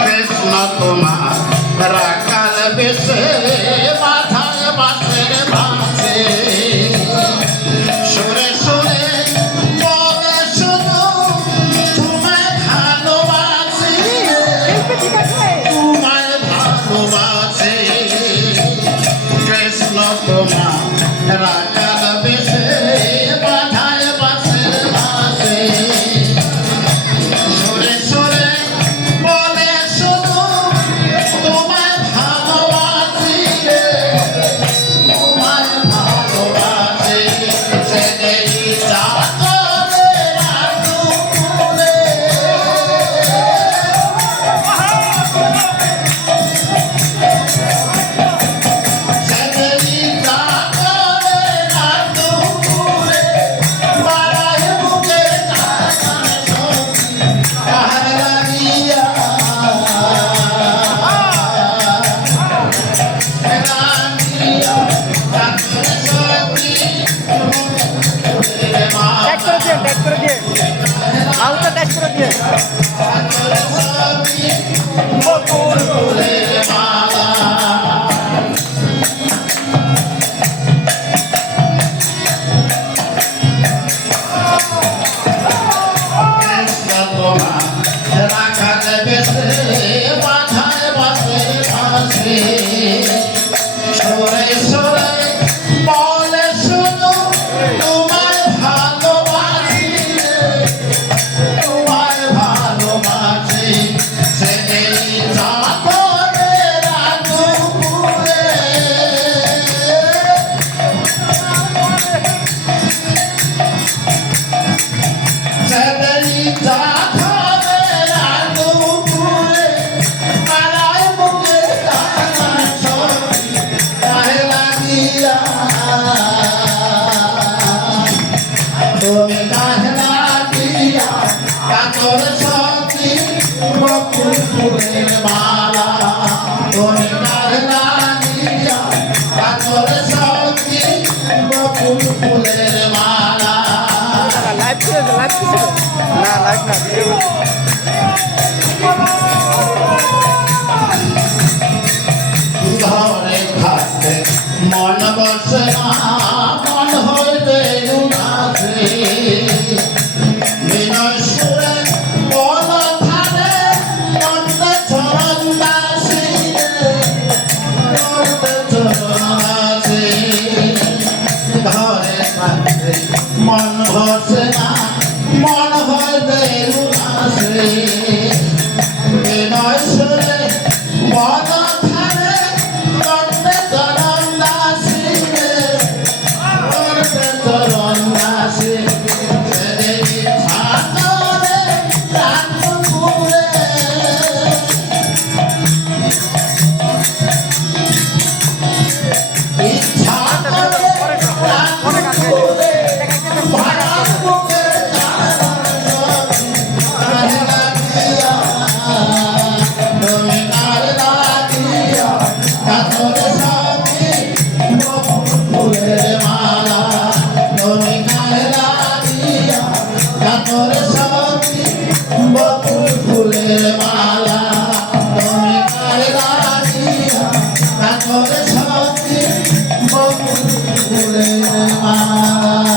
কৃষ্ণ তোমার রাখাল বেশে মাথায় বাসের ভাসে সুরে সুরে বলে শুধু তোমায় ভালোবাসি তোমায় ভালোবাসি কৃষ্ণ তোমার রাখাল বেশে মাথায় বাসের ভাসে সুরে সুরে বলে শুধু তোমায় ভালোবাসি তোমায় ভালোবাসি সেটাই চাকরে রাতুলে সেটাই চাকরে রাতুলে বাড়ায় বুকে কাহার লাগিয়া टैग कर दिए आउट टैग कर दिए সরে সরে বলে শুধু তোমায় ভালোবাসি তোমায় ভালোবাসি সেই চাকরে রাতুলে সেই চাকরে রাতুলে বাড়ায় বুকে কাহে লাগিয়া তুমি কাহে লাগিয়া কাতর সখী বকুল ফুলের মালা তুমি কাহে লাগিয়া কাতর সখী বকুল ফুলের মালা लाइव ना लाइव ना ঘরে থাকতে মন বসে না মন হইতে উদাসে বিনয় সুরে বল ধারে করতে চরণ দাসী করতে চরণ দাসী ঘরে থাকতে মন বসে না মন হইতে উদাসে বিনয় সুরে বল ধারে করতে চরণ দাসী করতে চরণ দাসী ছাতরে রাতুলে ছাতরে রাতুলে ভাড়া বুকে কাহে লাগিয়া তুমি কাহে লাগিয়া কাতরে সখী বকুল ফুলের মালা তুমি কাহে লাগিয়া কাতরে সখী বকুল ফুলের মালা তুমি কাহে লাগিয়া কাতরে সখী বকুল ফুলের মালা